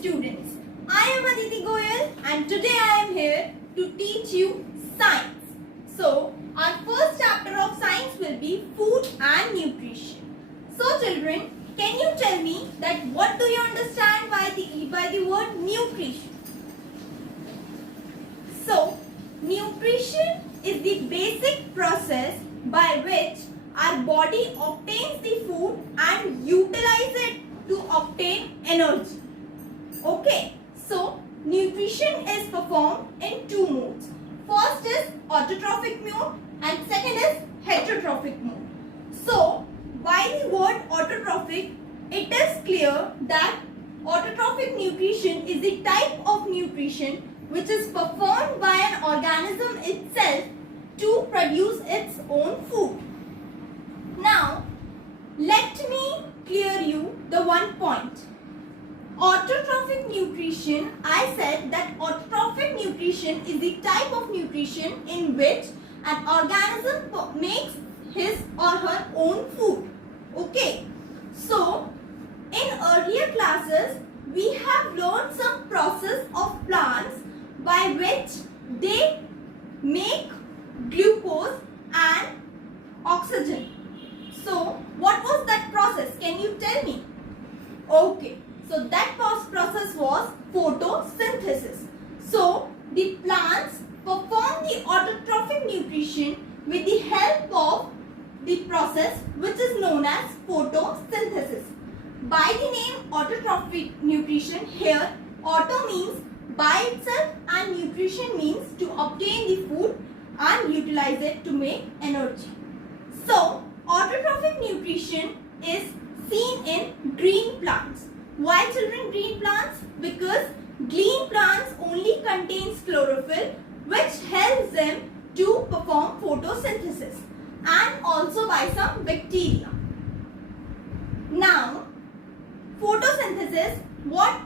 students. I am Aditi Goyal and today I am here to teach you science. So, our first chapter of science will be food and nutrition. So children, can you tell me that what do you understand by the word nutrition? So, nutrition is the basic process by which our body obtains the food and utilize it to obtain energy. Okay, so nutrition is performed in two modes. First is autotrophic mode and second is heterotrophic mode. So, by the word autotrophic, it is clear that autotrophic nutrition is the type of nutrition which is performed by an organism itself to produce its own food. Now, let me clear you the one point. Autotrophic nutrition, I said that autotrophic nutrition is the type of nutrition in which an organism makes his or her own food. Okay, so in earlier classes, we have learned some process of plants by which they make glucose and oxygen. So, what was that process? Can you tell me? Okay, so that process was photosynthesis. So, the plants perform the autotrophic nutrition with the help of the process which is known as photosynthesis. By the name autotrophic nutrition, here auto means by itself and nutrition means to obtain the food and utilize it to make energy. So, autotrophic nutrition is seen in green plants. Why children green plants? Because green plants only contains chlorophyll which helps them to perform photosynthesis and also by some bacteria. Now, photosynthesis, what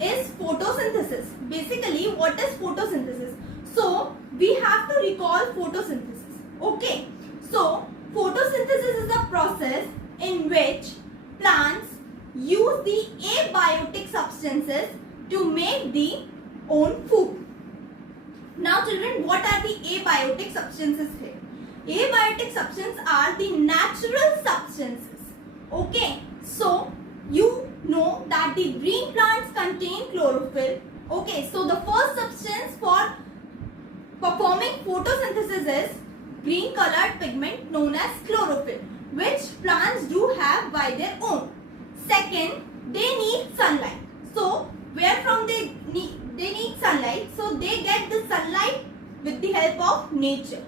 is photosynthesis? Basically, what is photosynthesis? So, we have to recall photosynthesis. Okay, so photosynthesis is a process in which plants use the abiotic substances to make the own food. Now children, what are the abiotic substances here? Abiotic substances are the natural substances. Okay, so you know that the green plants contain chlorophyll. Okay, so the first substance for performing photosynthesis is green colored pigment known as chlorophyll, which plants do have by their own. Second, they need sunlight. So, where from they need sunlight? So, they get the sunlight with the help of nature.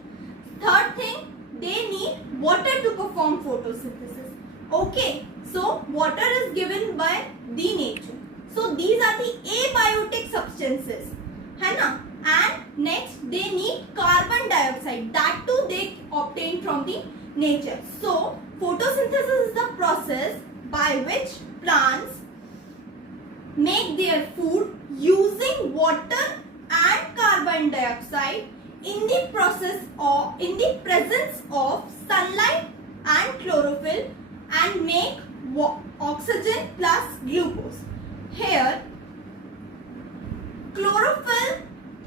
Third thing, they need water to perform photosynthesis. Okay, so water is given by the nature. So, these are the abiotic substances. है ना? And next, they need carbon dioxide. That too they obtain from the nature. So, photosynthesis is the process by which plants make their food using water and carbon dioxide in the presence of sunlight and chlorophyll and make oxygen plus glucose. Here, chlorophyll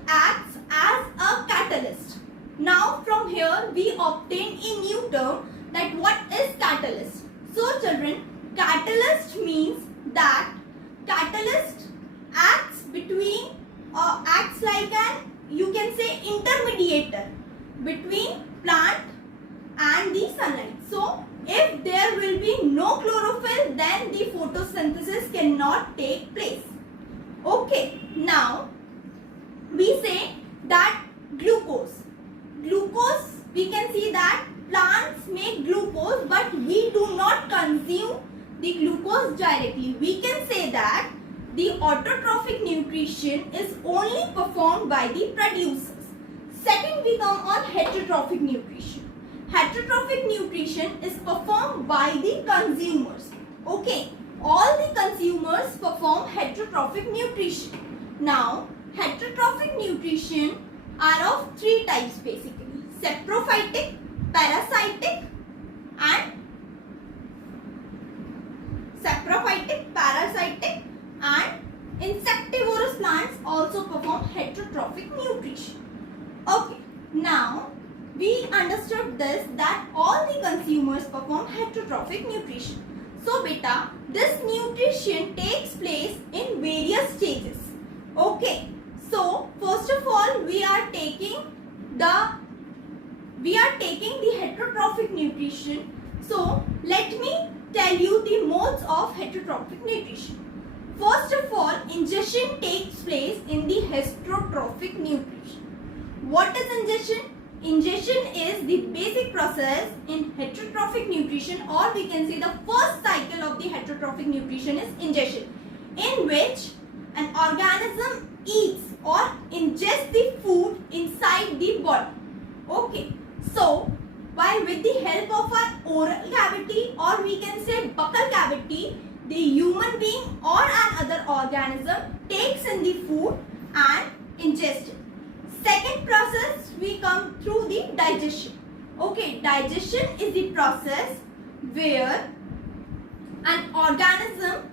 acts as a catalyst. Now from here we obtain a new term that what is catalyst. So children, catalyst means that catalyst acts like an, you can say, intermediator between plant and the sunlight. So if there will be no chlorophyll, then the photosynthesis cannot take place. Okay, now we say that glucose, we can see that plants make glucose, but we do not consume the glucose directly. We can say that the autotrophic nutrition is only performed by the producers. Second, we come on heterotrophic nutrition. Heterotrophic nutrition is performed by the consumers. Okay, all the consumers perform heterotrophic nutrition. Now, heterotrophic nutrition are of three types basically: saprophytic, parasitic and we understood this that all the consumers perform heterotrophic nutrition. So beta, this nutrition takes place in various stages. Okay, so first of all we are taking the heterotrophic nutrition. So let me tell you the modes of heterotrophic nutrition. First of all, ingestion takes place in the heterotrophic nutrition. What is ingestion? Ingestion is the basic process in heterotrophic nutrition, or we can say the first cycle of the heterotrophic nutrition is ingestion, in which an organism eats or ingests the food inside the body. Okay, so while with the help of our oral cavity, or we can say buccal cavity, the human being or an other organism takes in the food and ingests it. Second process, we come through the digestion. Okay, digestion is the process where an organism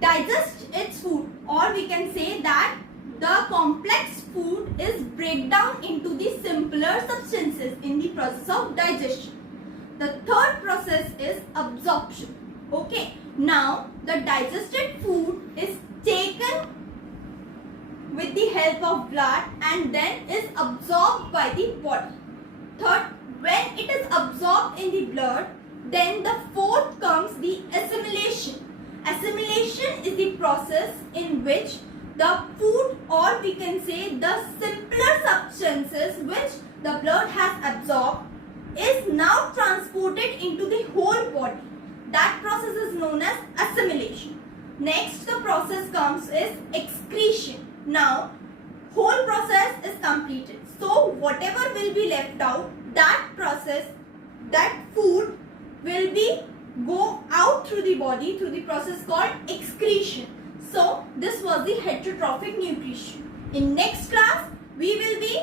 digests its food, or we can say that the complex food is break down into the simpler substances in the process of digestion. The third process is absorption. Okay, now the digested food is taken with the help of blood and then is absorbed by the body. Third, when it is absorbed in the blood, then the fourth comes the assimilation. Assimilation is the process in which the food, or we can say the simpler substances which the blood has absorbed, is now transported into the whole body. That process is known as assimilation. Next, the process comes is excretion. Now, whole process is completed. So, whatever will be left out, that process, that food will be go out through the body through the process called excretion. So, this was the heterotrophic nutrition. In next class, we will be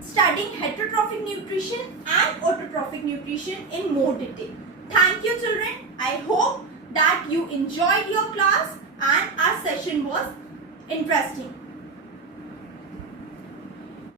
studying heterotrophic nutrition and autotrophic nutrition in more detail. Thank you children. I hope that you enjoyed your class and our session was interesting.